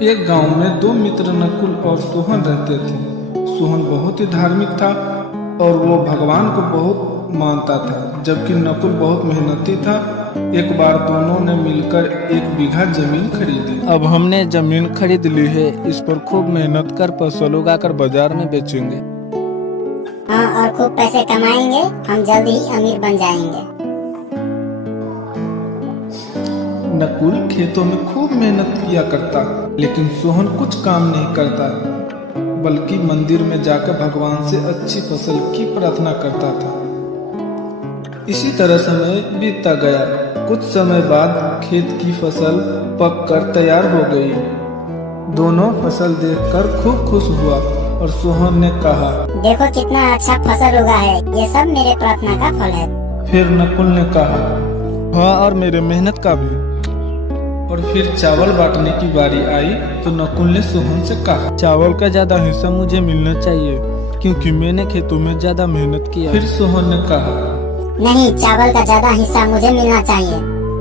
एक गांव में दो मित्र नकुल और सोहन रहते थे। सोहन बहुत ही धार्मिक था और वो भगवान को बहुत मानता था, जबकि नकुल बहुत मेहनती था। एक बार दोनों ने मिलकर 1 बीघा जमीन खरीदी। अब हमने जमीन खरीद ली है, इस पर खूब मेहनत कर फसल उगाकर बाजार में बेचेंगे। हाँ, और खूब पैसे कमाएंगे। हम जल्द ही अमीर बन जाएंगे। नकुल खेतों में खूब मेहनत किया करता, लेकिन सोहन कुछ काम नहीं करता, बल्कि मंदिर में जाकर भगवान से अच्छी फसल की प्रार्थना करता था। इसी तरह समय बीतता गया। कुछ समय बाद खेत की फसल पककर तैयार हो गई। दोनों फसल देखकर खूब खुश हुआ और सोहन ने कहा, देखो कितना अच्छा फसल उगा है, ये सब मेरे प्रार्थना का फल है। फिर नकुल ने कहा, हाँ, और मेरे मेहनत का भी। और फिर चावल बांटने की बारी आई तो नकुल ने सोहन से कहा, चावल का ज्यादा हिस्सा मुझे मिलना चाहिए, क्योंकि मैंने खेतों में ज्यादा मेहनत किया। फिर सोहन ने कहा, नहीं, चावल का ज्यादा हिस्सा मुझे मिलना चाहिए,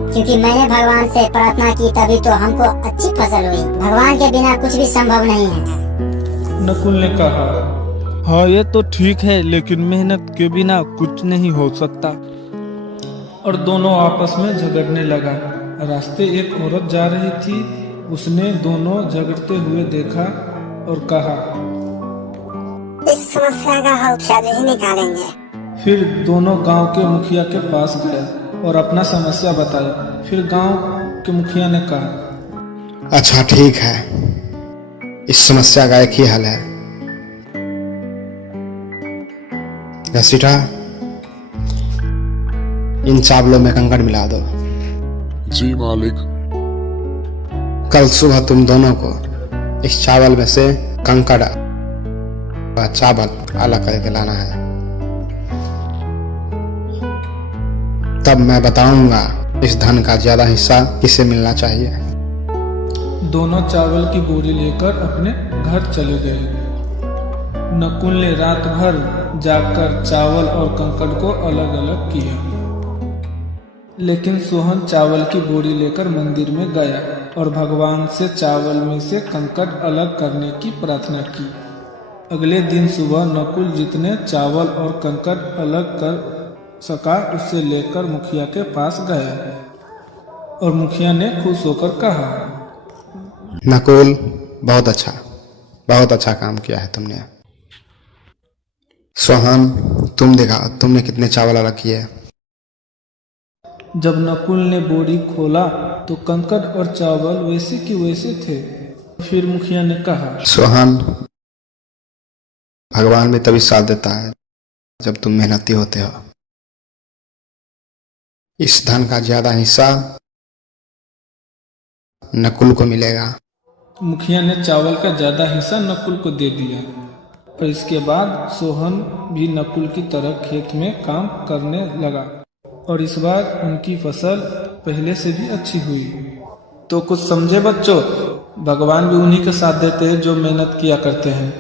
क्योंकि मैंने भगवान से प्रार्थना की, तभी तो हमको अच्छी फसल हुई। भगवान के बिना कुछ भी संभव नहीं है। नकुल ने कहा, हाँ, ये तो ठीक है, लेकिन मेहनत के बिना कुछ नहीं हो सकता। और दोनों आपस में झगड़ने लगा। रास्ते एक औरत जा रही थी। उसने दोनों झगड़ते हुए देखा और कहा, इस समस्या का हल जल्द ही निकालेंगे। फिर दोनों गांव के मुखिया के पास गया और अपना समस्या बताई। फिर गांव के मुखिया ने कहा, अच्छा ठीक है, इस समस्या का एक ही हल है। घसीटा, इन चावलों में कंकड़ मिला दो। जी मालिक। कल सुबह तुम दोनों को इस चावल में से कंकड़ और चावल अलग करके लाना है। तब मैं बताऊंगा इस धन का ज्यादा हिस्सा किसे मिलना चाहिए। दोनों चावल की बोरी लेकर अपने घर चले गए। नकुल ने रात भर जाकर चावल और कंकड़ को अलग अलग किया, लेकिन सोहन चावल की बोरी लेकर मंदिर में गया और भगवान से चावल में से कंकड़ अलग करने की प्रार्थना की। अगले दिन सुबह नकुल जितने चावल और कंकड़ अलग कर सका उसे लेकर मुखिया के पास गया और मुखिया ने खुश होकर कहा, नकुल, बहुत अच्छा काम किया है तुमने। सोहन, तुम दिखाओ तुमने कितने चावल अलग किए। जब नकुल ने बोरी खोला तो कंकड़ और चावल वैसे की वैसे थे। फिर मुखिया ने कहा, सोहन, भगवान भी तभी साथ देता है जब तुम मेहनती होते हो। इस धन का ज्यादा हिस्सा नकुल को मिलेगा। मुखिया ने चावल का ज्यादा हिस्सा नकुल को दे दिया और इसके बाद सोहन भी नकुल की तरह खेत में काम करने लगा और इस बार उनकी फसल पहले से भी अच्छी हुई। तो कुछ समझे बच्चों, भगवान भी उन्हीं के साथ देते हैं जो मेहनत किया करते हैं।